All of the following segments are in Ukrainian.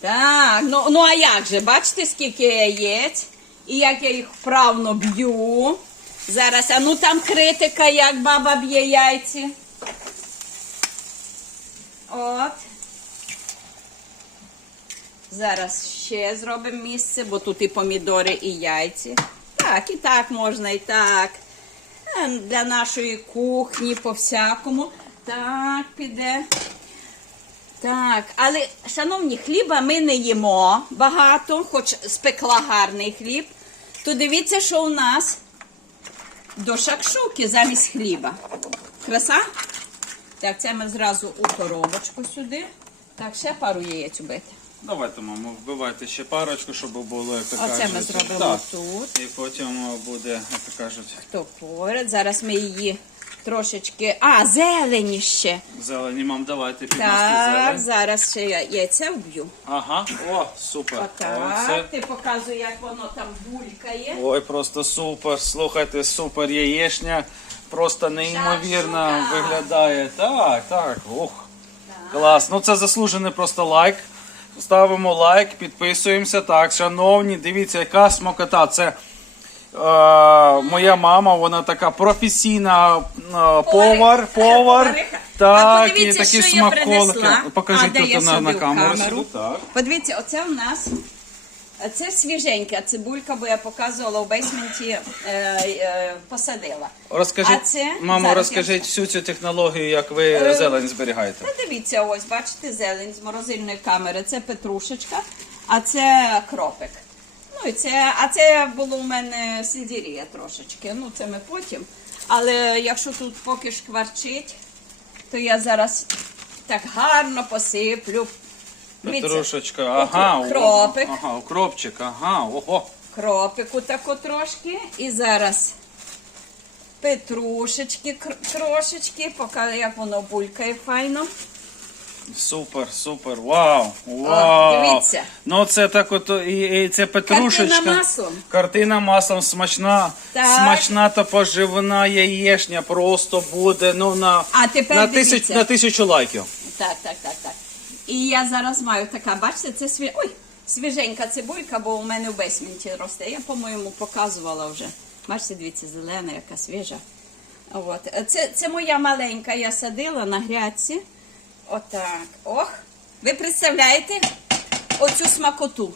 Так, ну, ну а як же? Бачите, скільки яєць? І як я їх вправно б'ю. Зараз, а ну там критика, як баба б'є яйці. От. Зараз ще зробимо місце, бо тут і помідори, і яйці. Так, і так можна, і так. Е, Для нашої кухні по-всякому. Так, піде. Так, але, шановні, хліба ми не їмо багато, хоч спекла гарний хліб. То дивіться, що у нас до шакшуки замість хліба. Краса? Так, це ми зразу у коробочку сюди. Так, ще пару яєць убити. Давайте, мамо, вбивайте ще парочку, щоб було, як то Оце кажуть. ми зробимо Так. тут. І потім буде, як то кажуть, Хто поряд? Зараз ми її трошечки. А, зелені ще. зелені. Мам, давайте підносити Так, зелень. зараз ще я яйця вб'ю. Ага, о, супер. Отак. Оце. Ти показуй, як воно там булькає. Ой, просто супер. Слухайте, супер яєчня. Просто неймовірно Шакшука. виглядає. Так, так. Ух. Клас. Ну це заслужений просто лайк. Ставимо лайк, підписуємося. Так, шановні, дивіться, яка смакота. Це моя мама, вона така професійна е, повар, повар. повариха. А Так, і подивіться, такі що я принесла. Покажіть А, де я на, на собі в камеру. сюди, Так. Подивіться, оце у нас. Це свіженька цибулька, бо я показувала в бейсменті, е, е, посадила. Розкажіть, А це мамо, зараз розкажіть всю цю технологію, як ви Е, зелень зберігаєте. Та дивіться, ось бачите, зелень з морозильної камери. Це петрушечка, а це кропик. Ну і це, а це було у мене сельдерія трошечки. Ну це ми потім. Але якщо тут поки шкварчить, то я зараз так гарно посиплю. Петрушечка, ага, кропик. Ага, укропчик, ага, ого. кропику тако трошки. І зараз петрушечки трошечки, поки як воно булькає файно. Супер, супер, вау, вау. дивіться. Ну це так от, і, і це петрушечка. Картина маслом. Картина маслом смачна, Так. смачна та поживна яєшня просто буде, ну на, А тепер на, тисяч, на тисячу лайків. Так, так, так, так. І я зараз маю така, бачите, це сві... Ой, свіженька цибулька, бо у мене в бейсменті росте. Я, по-моєму, показувала вже. Бачите, дивіться, зелена, яка свіжа. От. Це, це моя маленька, я садила на грядці. Отак. Ох. Ви представляєте оцю смакоту?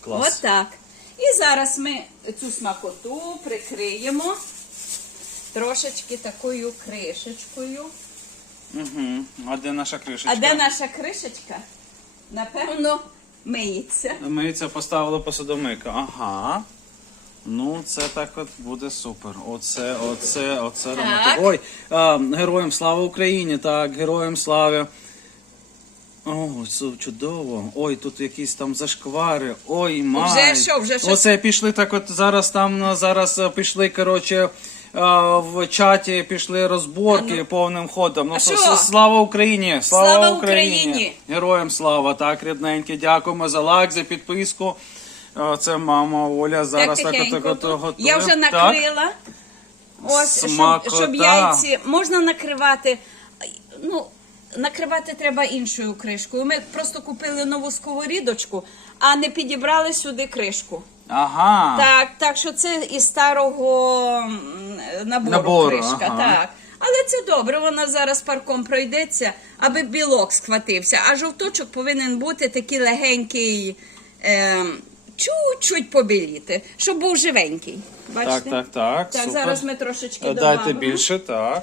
Клас. Отак. І зараз ми цю смакоту прикриємо трошечки такою кришечкою. Угу. А де наша кришечка? А де наша кришечка? Напевно, миється. Ми це поставили посудомийка. Ага. Ну, це так от буде супер. Оце, оце, оце робота. Ой, а, героям слава Україні, так, героям слави. О, це чудово. Ой, тут якісь там зашквари. Ой, май. Вже що, вже щось? Оце пішли так от зараз там, ну, зараз е, пішли, коротше, в чаті пішли розборки повним ходом. Ну, А що? слава Україні! Слава, Слава Україні! Україні! Героям слава, так, рідненькі. Дякуємо за лайк, за підписку. Це мама Оля зараз так, так, готує. Я вже Так. накрила. Ось, щоб, щоб яйці можна накривати. Ну, накривати треба іншою кришкою. Ми просто купили нову сковорідочку, а не підібрали сюди кришку. Ага. Так, так що це із старого набору, Набору, кришка. ага. Так. Але це добре, вона зараз парком пройдеться, аби білок схватився. А жовточок повинен бути такий легенький, е, чуть-чуть побіліти, щоб був живенький. Бачите? Так, так, так. Так, супер. зараз ми трошечки Е, Дайте більше, так.